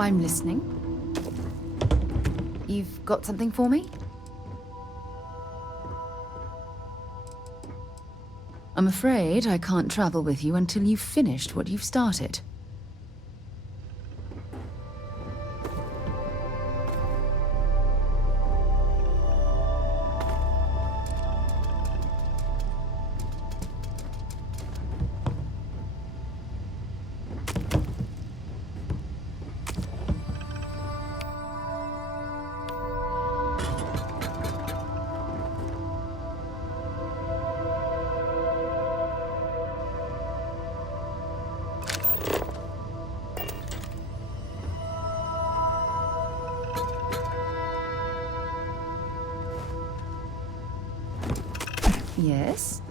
I'm listening. You've got something for me? I'm afraid I can't travel with you until you've finished what you've started. Yes?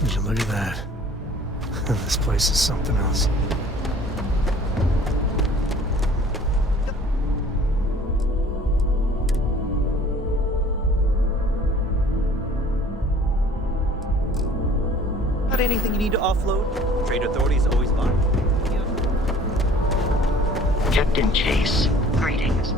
Would you look at that? This place is something else. Got anything you need to offload? Trade authorities always buy. Captain Chase, greetings.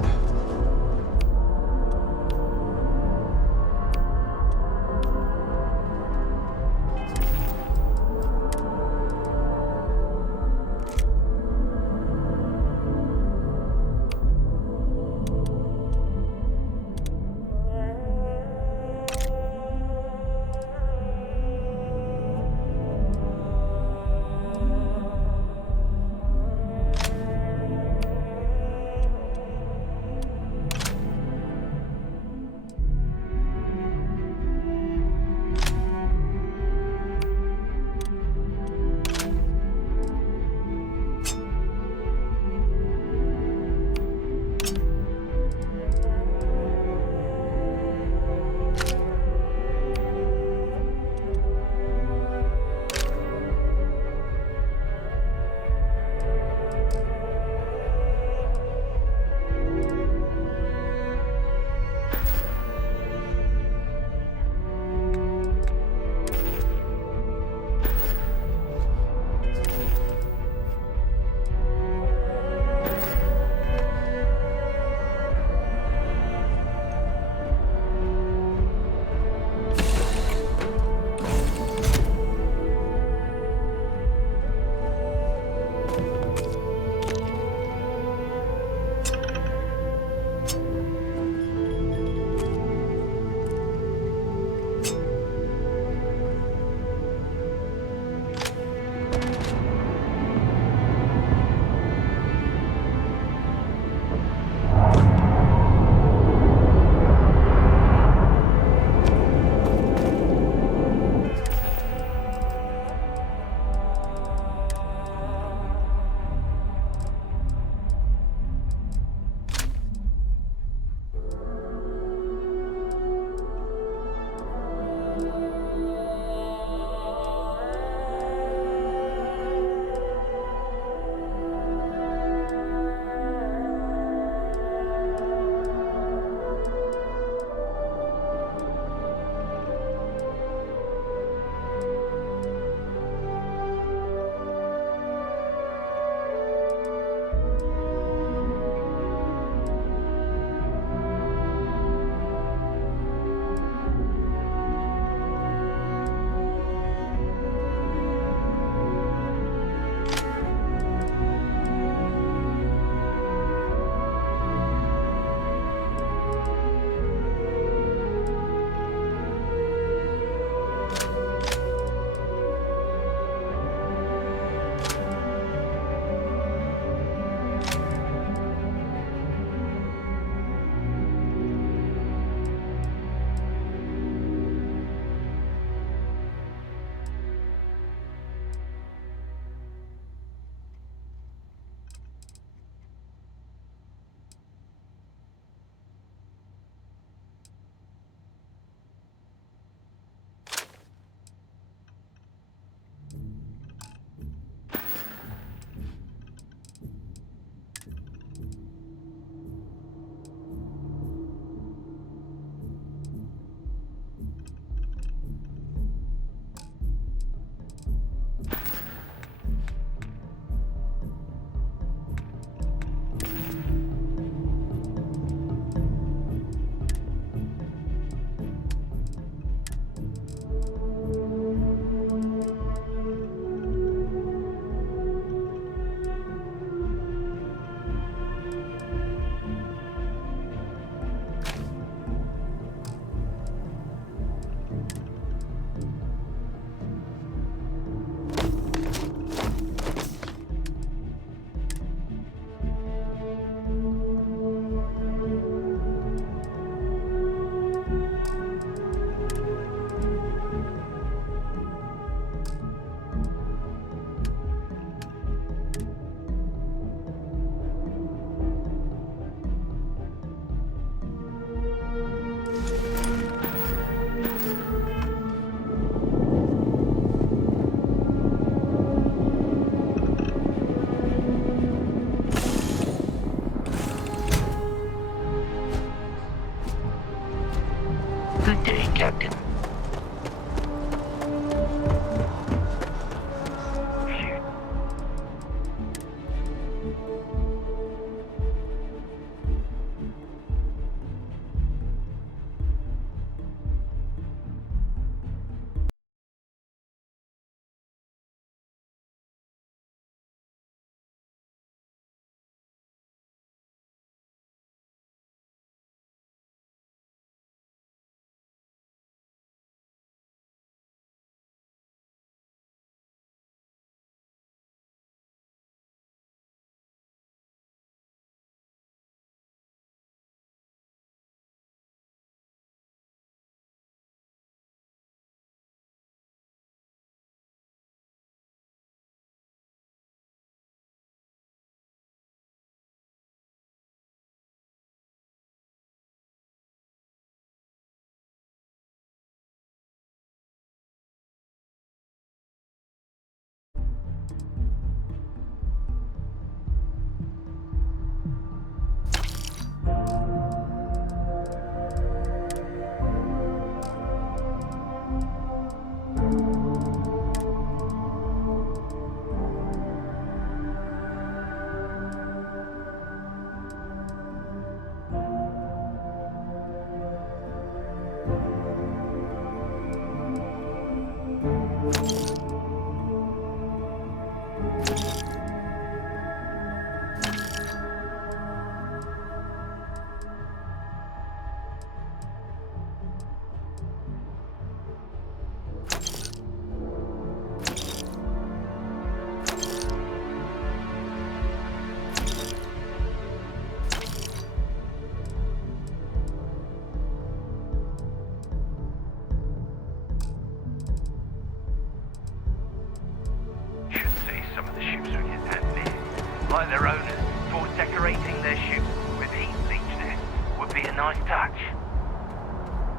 like their owners, thought decorating their ships with heat bleach nests would be a nice touch.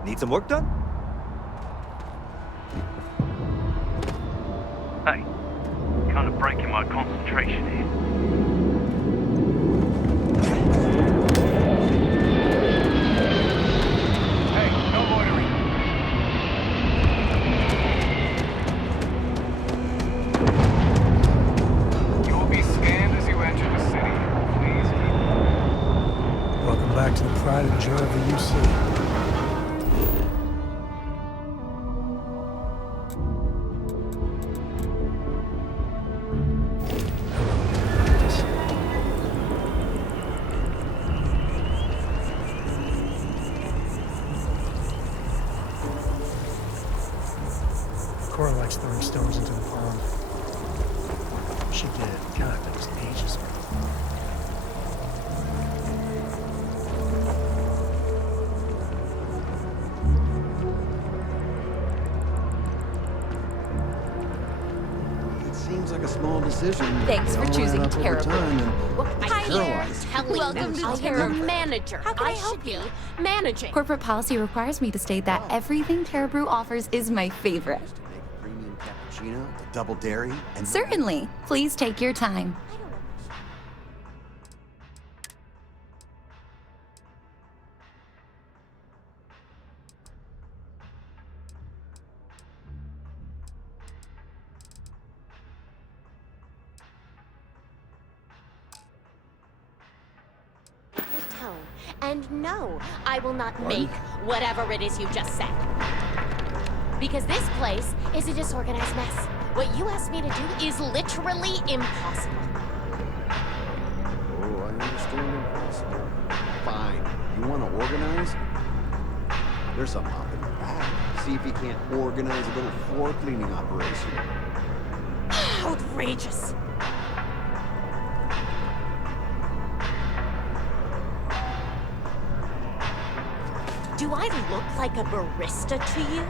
Need some work done? Hey, kind of breaking my concentration here. Hey, no loitering. You will be scanned as you enter the city. Please keep. Welcome back to the pride and joy of the UC. Cora likes throwing stones into the pond. She did. God, that was ages ago. It seems like a small decision. Thanks for They all choosing add up over Terrible. time and Hi there. paralyzed. Welcome to I'm Terrible. your manager. How can I should help be you? managing. Corporate policy requires me to state that everything Terrabrew offers is my favorite. To make a premium cappuccino, a double dairy, and Certainly. Please take your time. Tone. And no, I will not make whatever it is you just said. Because this place is a disorganized mess. What you asked me to do is literally impossible. Oh, I understand impossible. Fine. You want to organize? There's something up in the back. See if you can't organize a little floor cleaning operation. Outrageous. Do I look like a barista to you?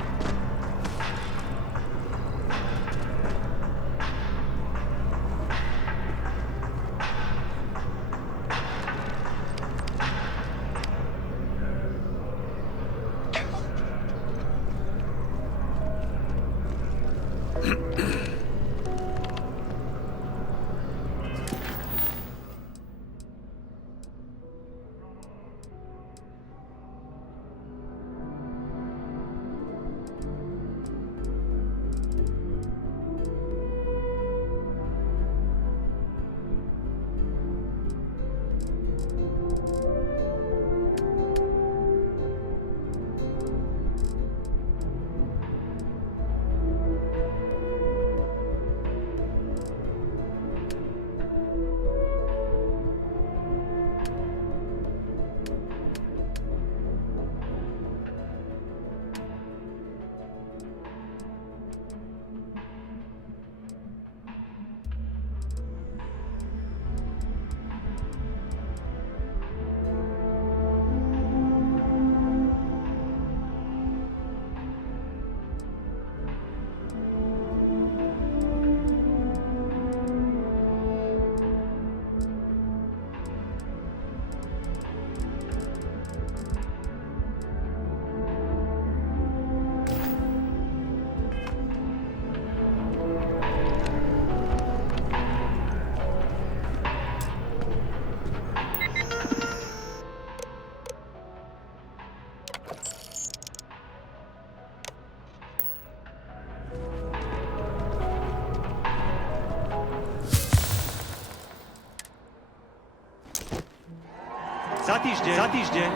Za týždeň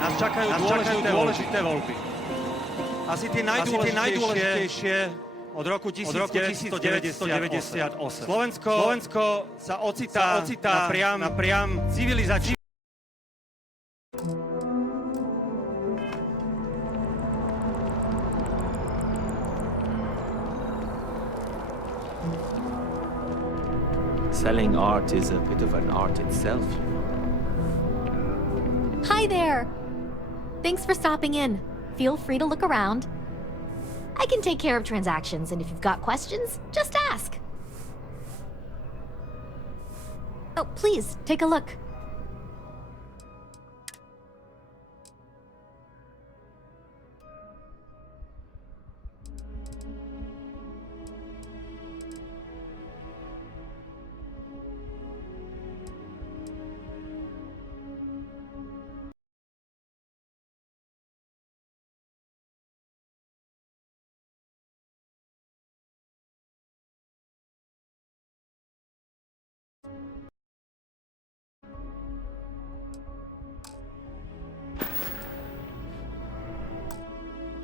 nás čakajú dôležité voľby. Asi tie najdôležitejšie od roku 1998. Slovensko sa ocitá na priam civilizačný. Selling art is a bit of an art itself. Hi there! Thanks for stopping in. Feel free to look around. I can take care of transactions, and if you've got questions, just ask. Oh, please, take a look.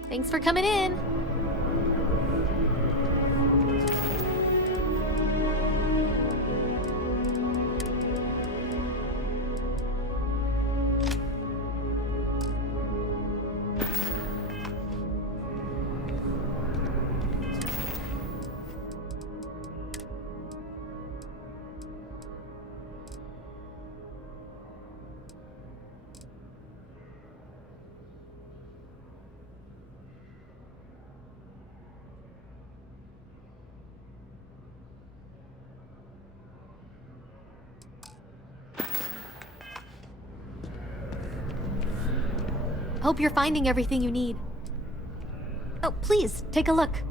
Thanks for coming in. Hope you're finding everything you need. Oh, please, take a look.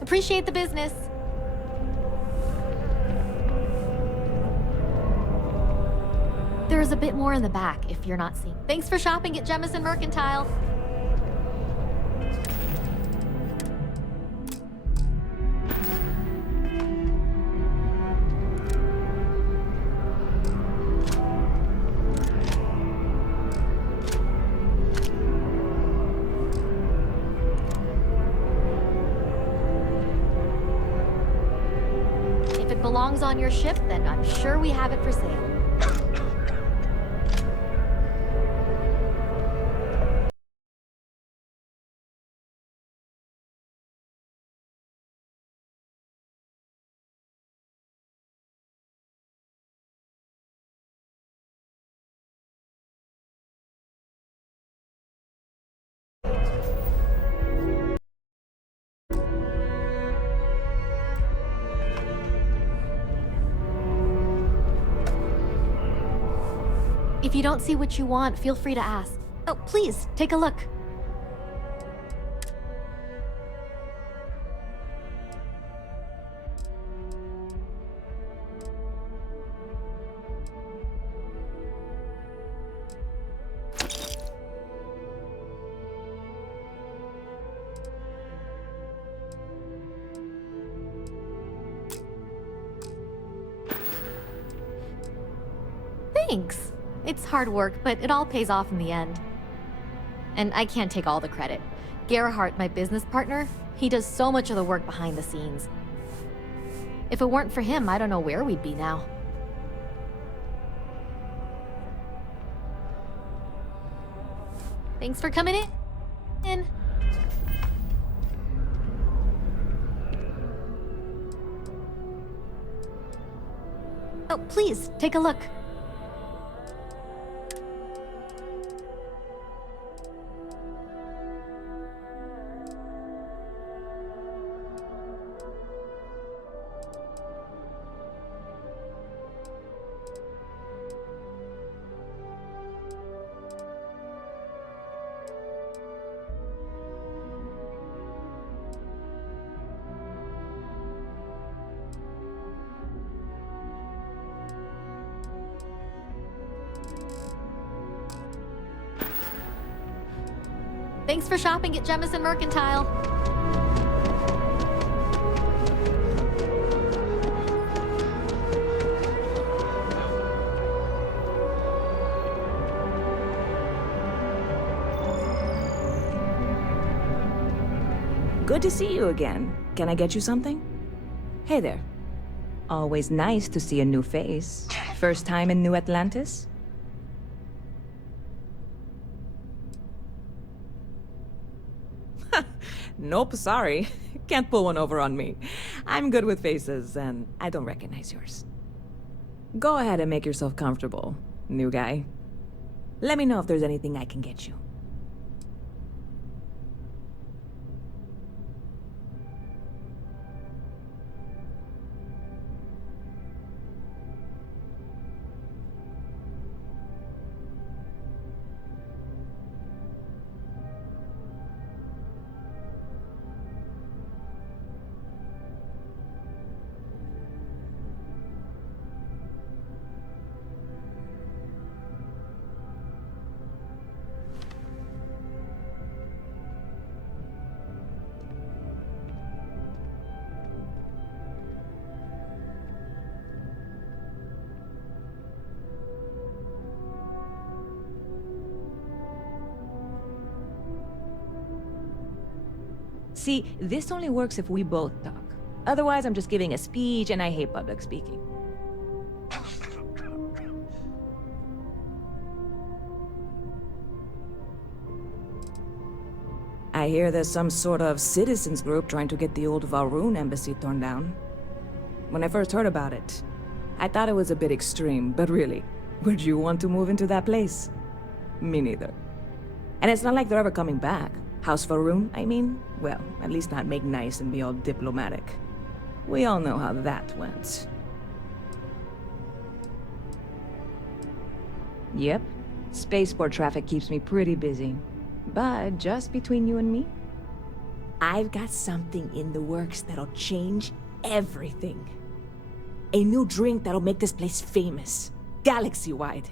Appreciate the business. There is a bit more in the back if you're not seeing. Thanks for shopping at Jemison Mercantile. If it belongs on your ship, then I'm sure we have it for sale. If you don't see what you want, feel free to ask. Oh, please, take a look. Thanks. It's hard work, but it all pays off in the end. And I can't take all the credit. Gerhardt, my business partner, he does so much of the work behind the scenes. If it weren't for him, I don't know where we'd be now. Thanks for coming in. Oh, please, take a look. Thanks for shopping at Jemison Mercantile. Good to see you again. Can I get you something? Hey there. Always nice to see a new face. First time in New Atlantis? Nope, sorry. Can't pull one over on me. I'm good with faces, and I don't recognize yours. Go ahead and make yourself comfortable, new guy. Let me know if there's anything I can get you. See, this only works if we both talk. Otherwise, I'm just giving a speech, and I hate public speaking. I hear there's some sort of citizens group trying to get the old Valroon embassy torn down. When I first heard about it, I thought it was a bit extreme, but really, would you want to move into that place? Me neither. And it's not like they're ever coming back. House Valroon, I mean? Well, at least not make nice and be all diplomatic. We all know how that went. Yep. Spaceport traffic keeps me pretty busy. But just between you and me, I've got something in the works that'll change everything. A new drink that'll make this place famous. Galaxy-wide.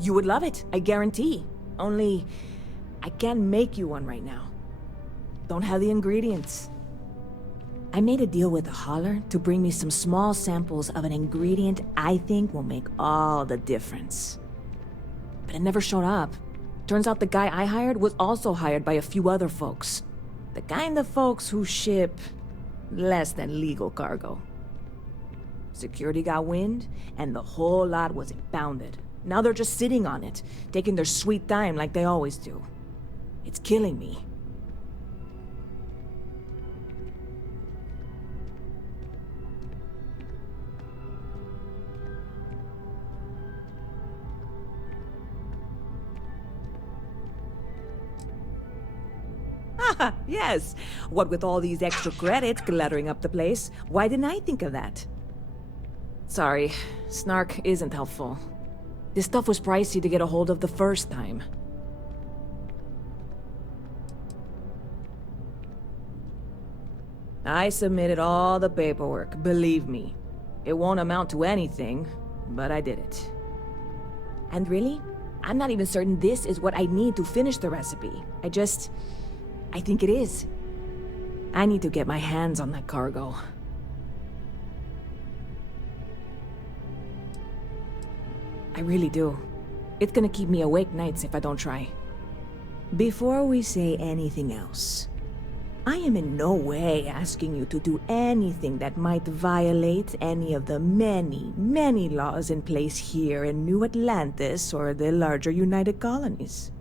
You would love it, I guarantee. Only, I can't make you one right now. Don't have the ingredients. I made a deal with the hauler to bring me some small samples of an ingredient I think will make all the difference. But it never showed up. Turns out the guy I hired was also hired by a few other folks. The kind of folks who ship less than legal cargo. Security got wind, and the whole lot was impounded. Now they're just sitting on it, taking their sweet time like they always do. It's killing me. Ah, yes. What with all these extra credits cluttering up the place, why didn't I think of that? Sorry, snark isn't helpful. This stuff was pricey to get a hold of the first time. I submitted all the paperwork, believe me. It won't amount to anything, but I did it. And really, I'm not even certain this is what I need to finish the recipe. I think it is. I need to get my hands on that cargo. I really do. It's gonna keep me awake nights if I don't try. Before we say anything else, I am in no way asking you to do anything that might violate any of the many, many laws in place here in New Atlantis or the larger United Colonies.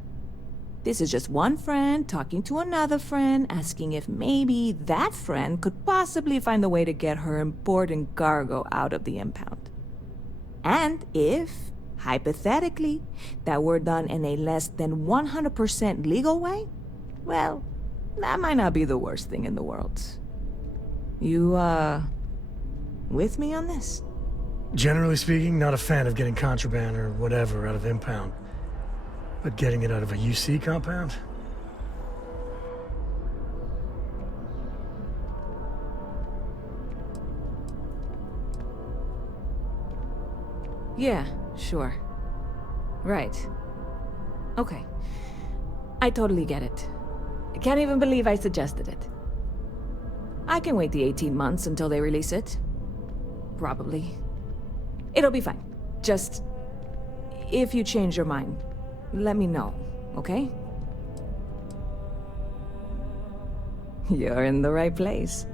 This is just one friend talking to another friend, asking if maybe that friend could possibly find a way to get her important cargo out of the impound. And if, hypothetically, that were done in a less than 100% legal way, well, that might not be the worst thing in the world. You, with me on this? Generally speaking, not a fan of getting contraband or whatever out of impound. But getting it out of a UC compound? Yeah, sure. Right. Okay. I totally get it. I can't even believe I suggested it. I can wait the 18 months until they release it. Probably. It'll be fine. Just, if you change your mind, let me know, okay? You're in the right place.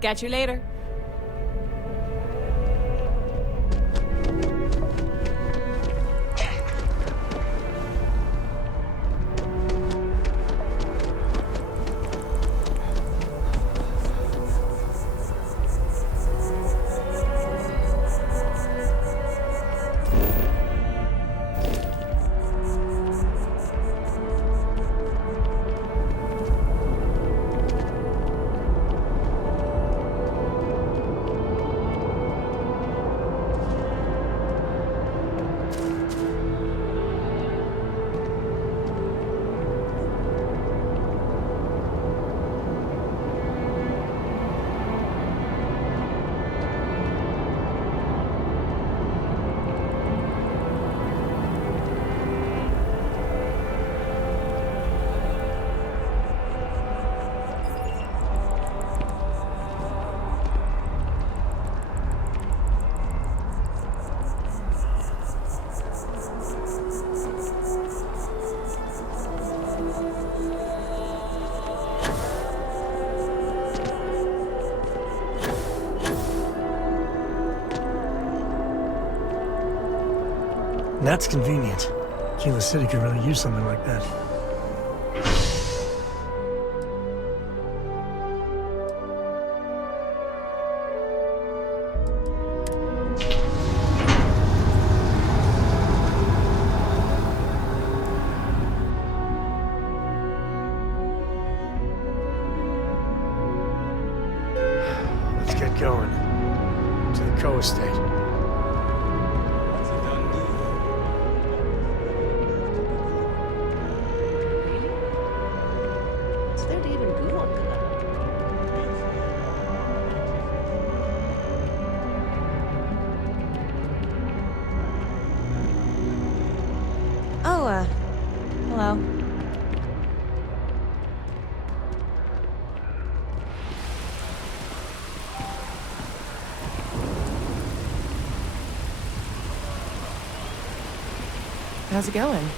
Catch you later. That's convenient. Kila City could really use something like that. Let's get going. To the co-estate. Oh, hello. How's it going?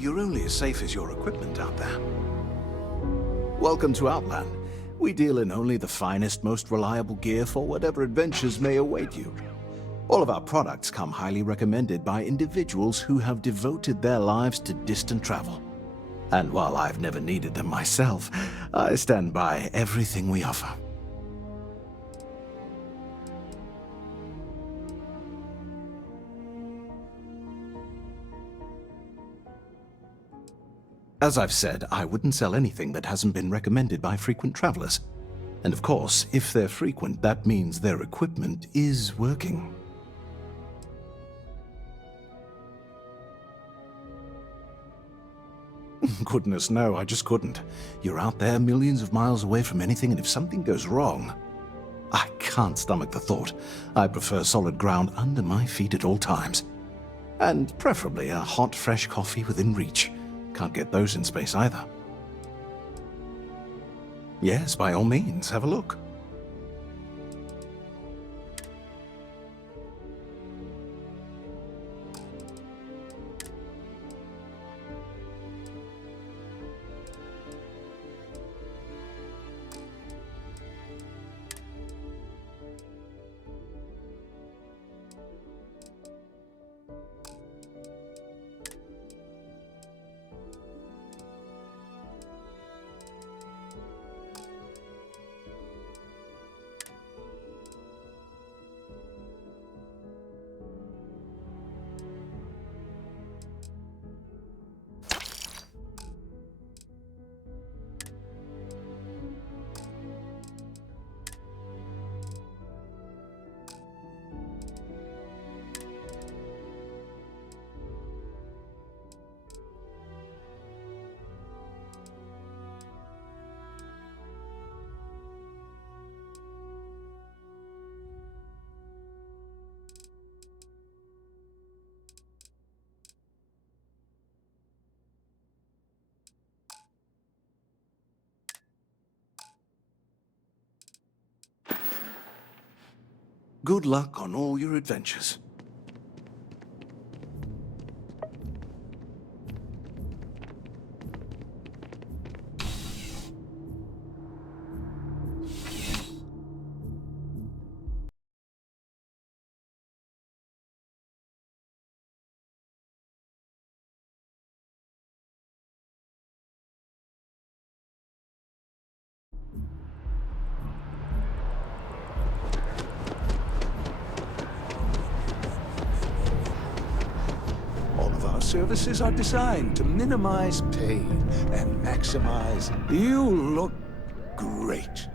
You're only as safe as your equipment out there. Welcome to Outland. We deal in only the finest, most reliable gear for whatever adventures may await you. All of our products come highly recommended by individuals who have devoted their lives to distant travel. And while I've never needed them myself, I stand by everything we offer. As I've said, I wouldn't sell anything that hasn't been recommended by frequent travelers. And of course, if they're frequent, that means their equipment is working. Goodness, no, I just couldn't. You're out there millions of miles away from anything, and if something goes wrong... I can't stomach the thought. I prefer solid ground under my feet at all times. And preferably a hot, fresh coffee within reach. Can't get those in space either. Yes, by all means, have a look. Good luck on all your adventures. Services are designed to minimize pain and maximize... You look great.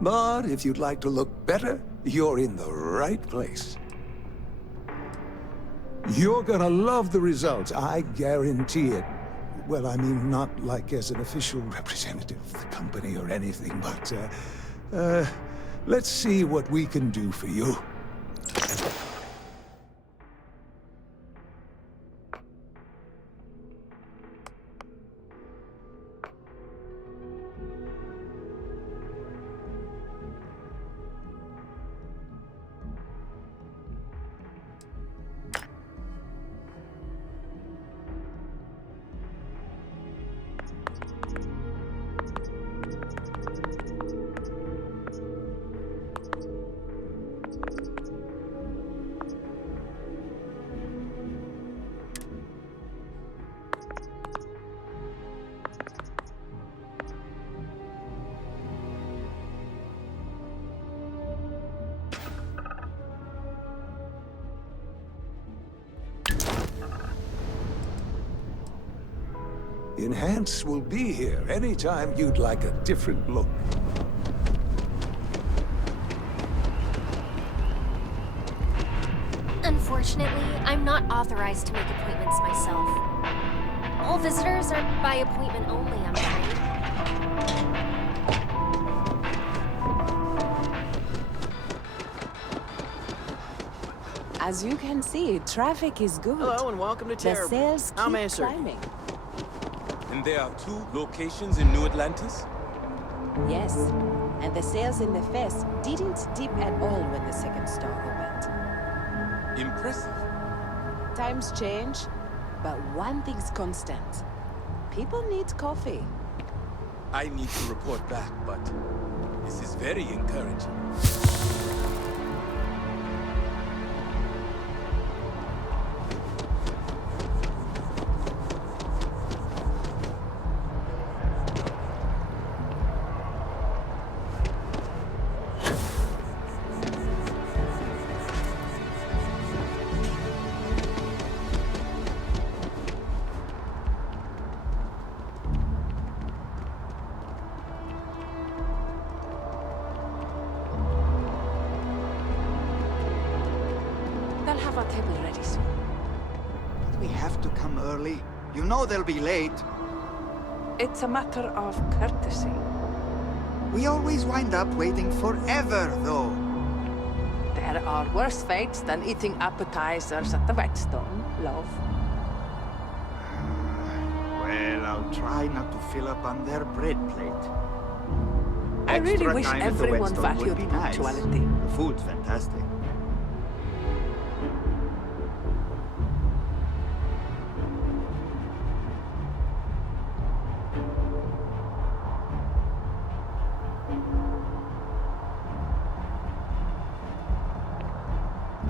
But if you'd like to look better, you're in the right place. You're gonna love the results, I guarantee it. Well, I mean, not like as an official representative of the company or anything, but, let's see what we can do for you. Enhance will be here anytime you'd like a different look. Unfortunately, I'm not authorized to make appointments myself. All visitors are by appointment only, I'm afraid. As you can see, traffic is good. Hello and welcome to Terra. The sales How keep may I serve you? climbing. And there are 2 locations in New Atlantis? Yes, and the sales in the fest didn't dip at all when the second store opened. Impressive. Times change, but one thing's constant. People need coffee. I need to report back, but this is very encouraging. They'll have our table ready soon. We have to come early. You know they'll be late. It's a matter of courtesy. We always wind up waiting forever, though. There are worse fates than eating appetizers at the whetstone, love. Well, I'll try not to fill up on their bread plate. I really Extra wish time at the everyone whetstone would valued be nice. punctuality. The food's fantastic.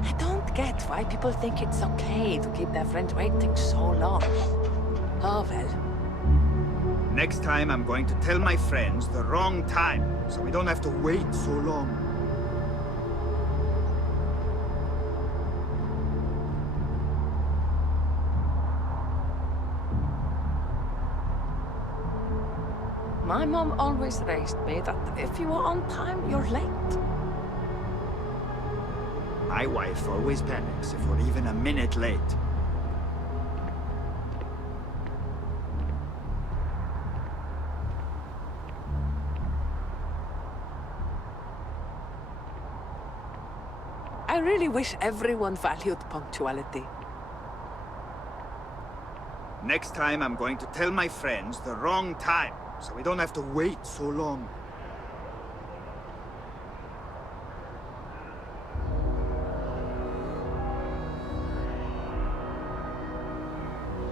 I don't get why people think it's okay to keep their friends waiting so long. Oh well. Next time, I'm going to tell my friends the wrong time, so we don't have to wait so long. My mom always raised me that if you are on time, you're late. My wife always panics if we're even a minute late. I really wish everyone valued punctuality. Next time, I'm going to tell my friends the wrong time, so we don't have to wait so long.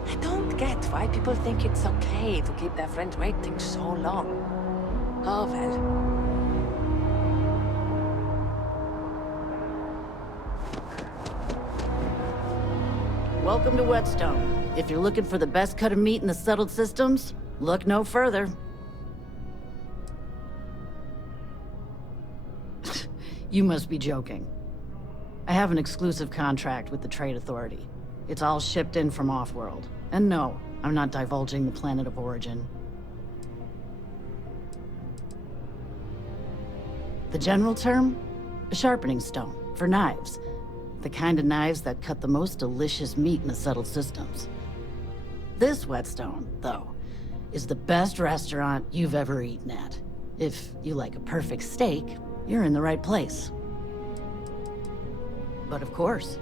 I don't get why people think it's okay to keep their friends waiting so long. Oh well. Welcome to Whetstone. If you're looking for the best cut of meat in the settled systems, look no further. You must be joking. I have an exclusive contract with the Trade Authority. It's all shipped in from off-world. And no, I'm not divulging the planet of origin. The general term? A sharpening stone, for knives. The kind of knives that cut the most delicious meat in the settled systems. This Whetstone, though, is the best restaurant you've ever eaten at. If you like a perfect steak, you're in the right place. But of course,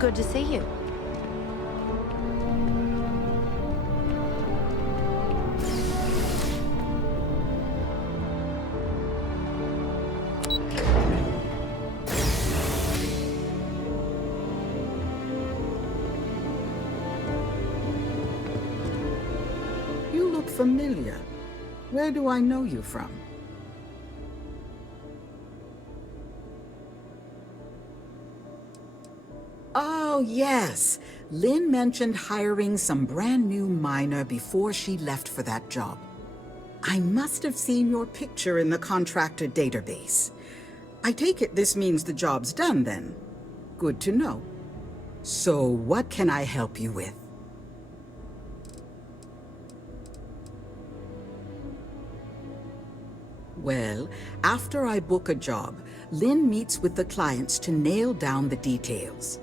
Good to see you. You look familiar. Where do I know you from? Oh, yes. Lynn mentioned hiring some brand new miner before she left for that job. I must have seen your picture in the contractor database. I take it this means the job's done then. Good to know. So what can I help you with? Well, after I book a job, Lynn meets with the clients to nail down the details.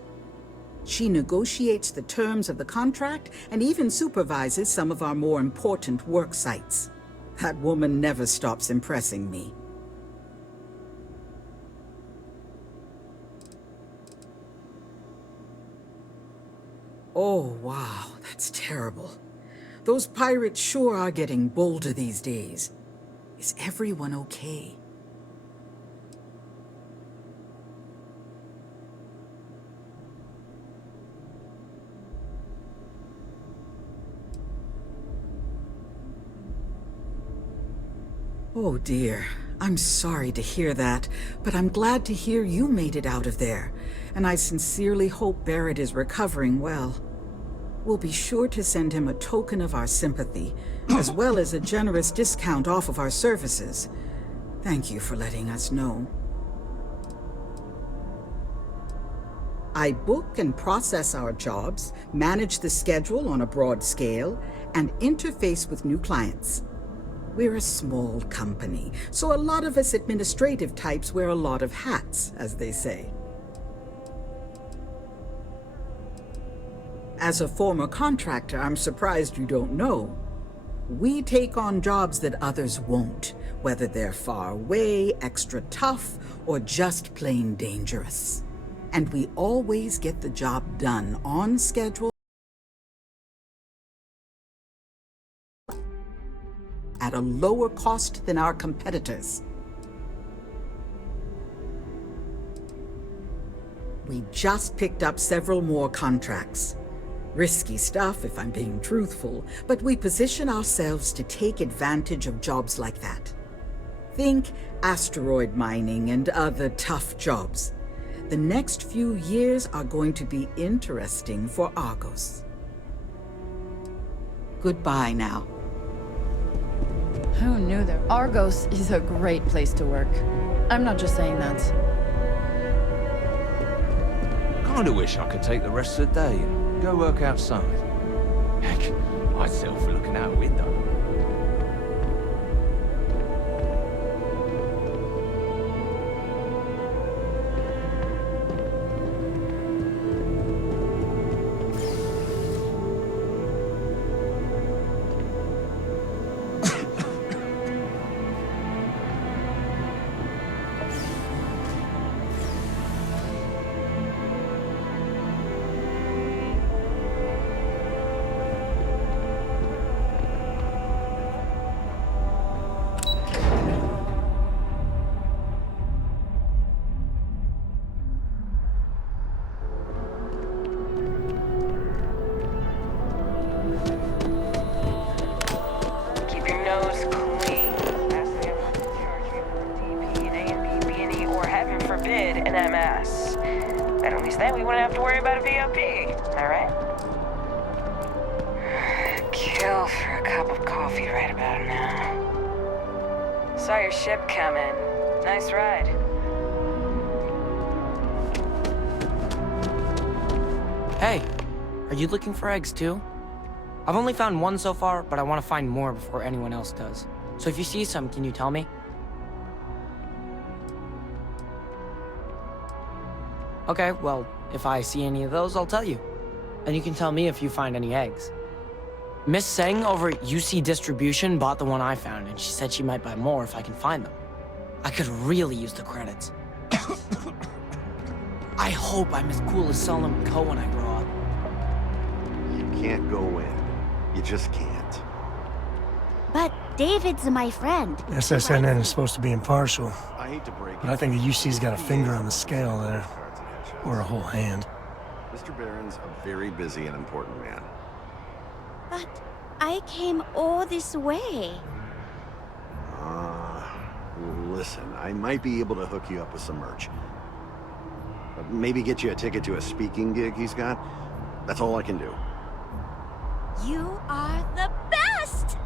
She negotiates the terms of the contract and even supervises some of our more important work sites. That woman never stops impressing me. Oh, wow, that's terrible. Those pirates sure are getting bolder these days. Is everyone okay? Oh dear, I'm sorry to hear that, but I'm glad to hear you made it out of there, and I sincerely hope Barrett is recovering well. We'll be sure to send him a token of our sympathy, as well as a generous discount off of our services. Thank you for letting us know. I book and process our jobs, manage the schedule on a broad scale, and interface with new clients. We're a small company, so a lot of us administrative types wear a lot of hats, as they say. As a former contractor, I'm surprised you don't know. We take on jobs that others won't, whether they're far away, extra tough, or just plain dangerous. And we always get the job done on schedule at a lower cost than our competitors. We just picked up several more contracts. Risky stuff, if I'm being truthful, but we position ourselves to take advantage of jobs like that. Think asteroid mining and other tough jobs. The next few years are going to be interesting for Argos. Goodbye now. Who knew that? Argos is a great place to work. I'm not just saying that. Kinda wish I could take the rest of the day and go work outside. Heck, I'd settle for looking out a window. Saw your ship come in. Nice ride. Hey, are you looking for eggs too? I've only found one so far, but I want to find more before anyone else does. So if you see some, can you tell me? Okay, well, if I see any of those, I'll tell you. And you can tell me if you find any eggs. Miss Seng over at UC Distribution bought the one I found, and she said she might buy more if I can find them. I could really use the credits. I hope I'm as cool as Solomon Coe when I grow up. You can't go in. You just can't. But David's my friend. SSNN is supposed to be impartial. I hate to break But I think the UC's got a finger on the scale there. Or a whole hand. Mr. Barron's a very busy and important man. But I came all this way. Listen, I might be able to hook you up with some merch. Maybe get you a ticket to a speaking gig he's got. That's all I can do. You are the best!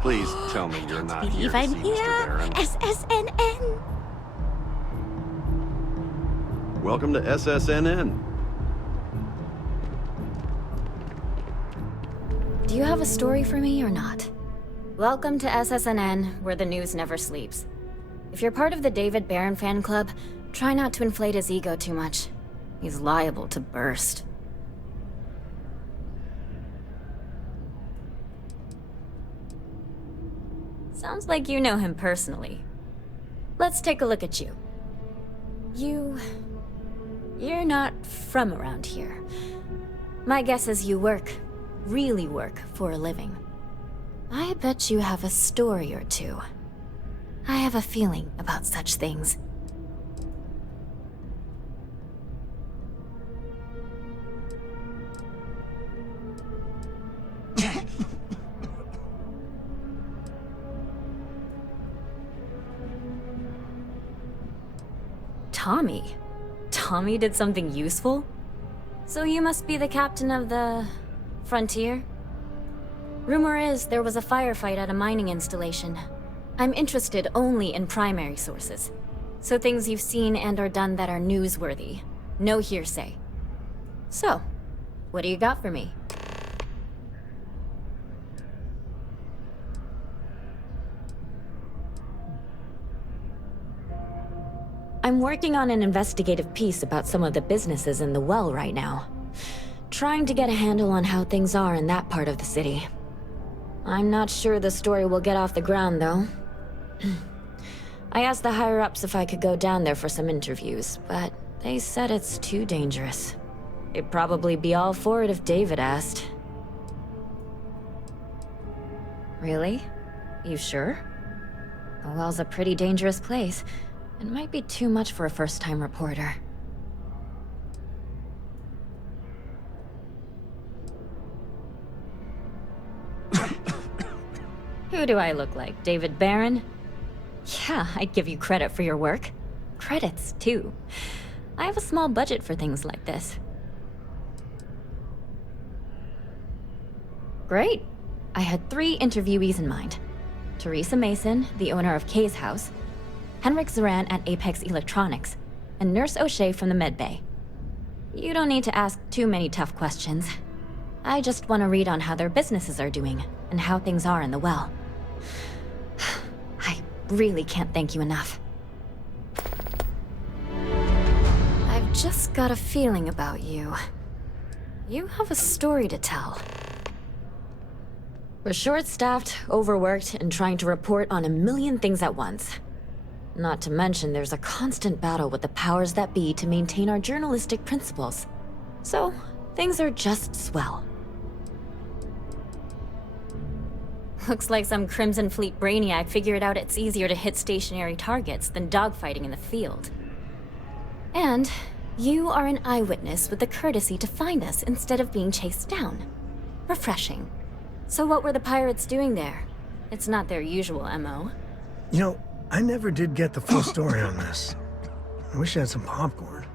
Please tell me you're not here Believe to I'm see Mr. here. Barron. SSNN. Welcome to SSNN. Do you have a story for me or not? Welcome to SSNN, where the news never sleeps. If you're part of the David Barron fan club, try not to inflate his ego too much. He's liable to burst. Sounds like you know him personally. Let's take a look at you. You're not from around here. My guess is you work, really work, for a living. I bet you have a story or two. I have a feeling about such things. Tommy? Tommy did something useful? So you must be the captain of the... Frontier? Rumor is there was a firefight at a mining installation. I'm interested only in primary sources. So things you've seen and or done that are newsworthy. No hearsay. So, what do you got for me? I'm working on an investigative piece about some of the businesses in the well right now. Trying to get a handle on how things are in that part of the city. I'm not sure the story will get off the ground, though. I asked the higher-ups if I could go down there for some interviews, but they said it's too dangerous. They'd probably be all for it if David asked. Really? You sure? The well's a pretty dangerous place. It might be too much for a first-time reporter. Who do I look like? David Barron? Yeah, I'd give you credit for your work. Credits, too. I have a small budget for things like this. Great. I had 3 interviewees in mind. Teresa Mason, the owner of Kay's house, Henrik Zoran at Apex Electronics, and Nurse O'Shea from the Med Bay. You don't need to ask too many tough questions. I just want to read on how their businesses are doing, and how things are in the well. I really can't thank you enough. I've just got a feeling about you. You have a story to tell. We're short-staffed, overworked, and trying to report on a million things at once. Not to mention there's a constant battle with the powers that be to maintain our journalistic principles. So, things are just swell. Looks like some Crimson Fleet brainiac figured out it's easier to hit stationary targets than dogfighting in the field. And you are an eyewitness with the courtesy to find us instead of being chased down. Refreshing. So what were the pirates doing there? It's not their usual MO. You know, I never did get the full story on this. I wish I had some popcorn.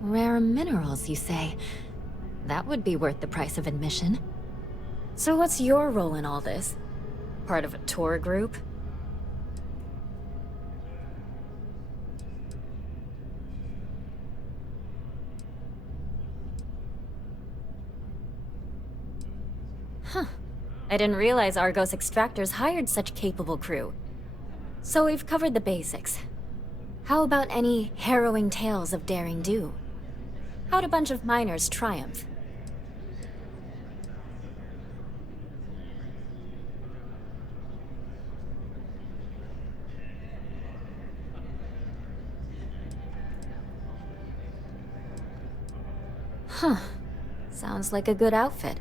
Rare minerals, you say? That would be worth the price of admission. So what's your role in all this? Part of a tour group? Huh. I didn't realize Argos Extractors hired such capable crew. So we've covered the basics. How about any harrowing tales of daring do? How'd a bunch of miners triumph? Huh. Sounds like a good outfit.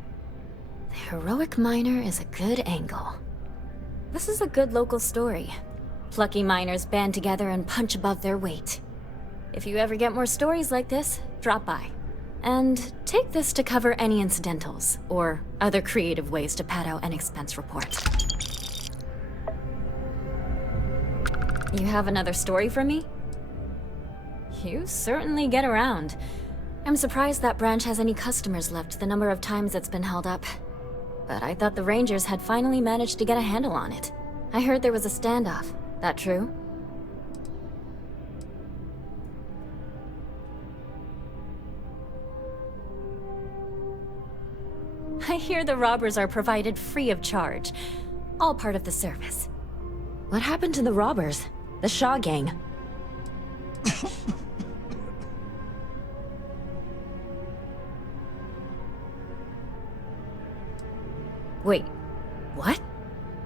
The heroic miner is a good angle. This is a good local story. Plucky miners band together and punch above their weight. If you ever get more stories like this, drop by. And take this to cover any incidentals, or other creative ways to pad out an expense report. You have another story for me? You certainly get around. I'm surprised that branch has any customers left the number of times it's been held up. But I thought the Rangers had finally managed to get a handle on it. I heard there was a standoff. That true? I hear the robbers are provided free of charge. All part of the service. What happened to the robbers? The Shaw gang? Wait, what?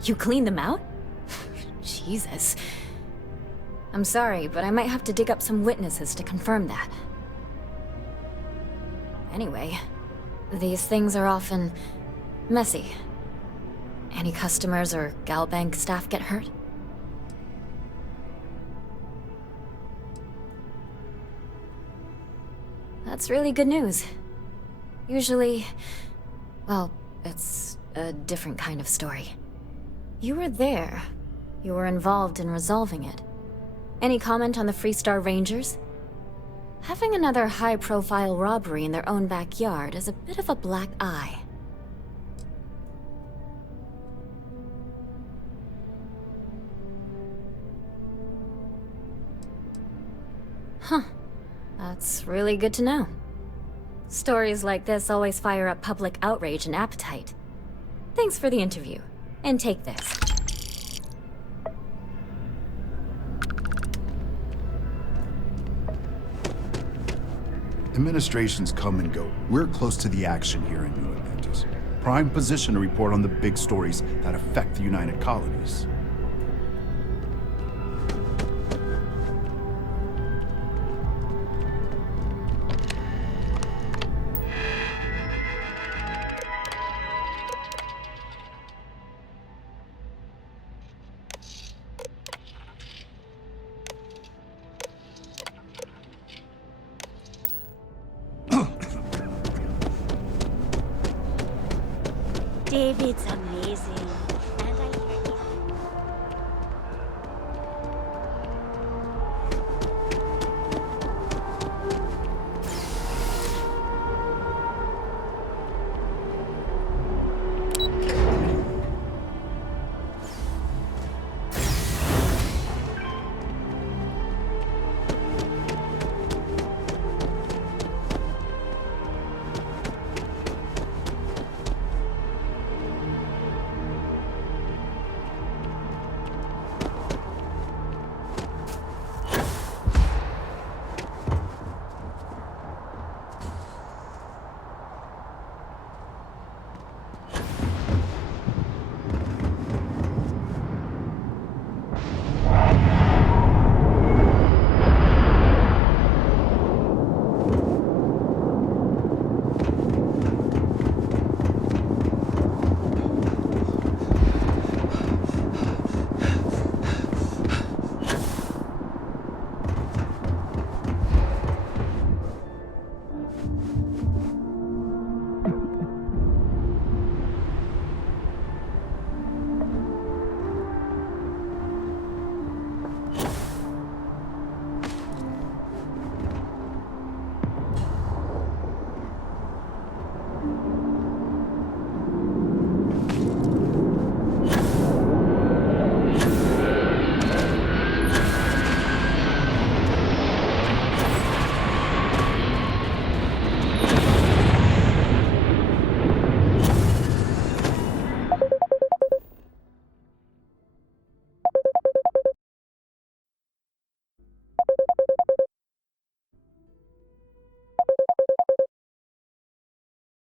You cleaned them out? Jesus. I'm sorry, but I might have to dig up some witnesses to confirm that. Anyway, these things are often messy. Any customers or Galbank staff get hurt? That's really good news. Usually, well, it's a different kind of story. You were there. You were involved in resolving it. Any comment on the Freestar Rangers? Having another high-profile robbery in their own backyard is a bit of a black eye. Huh. That's really good to know. Stories like this always fire up public outrage and appetite. Thanks for the interview. And take this. Administrations come and go. We're close to the action here in New Atlantis. Prime position to report on the big stories that affect the United Colonies. David's amazing.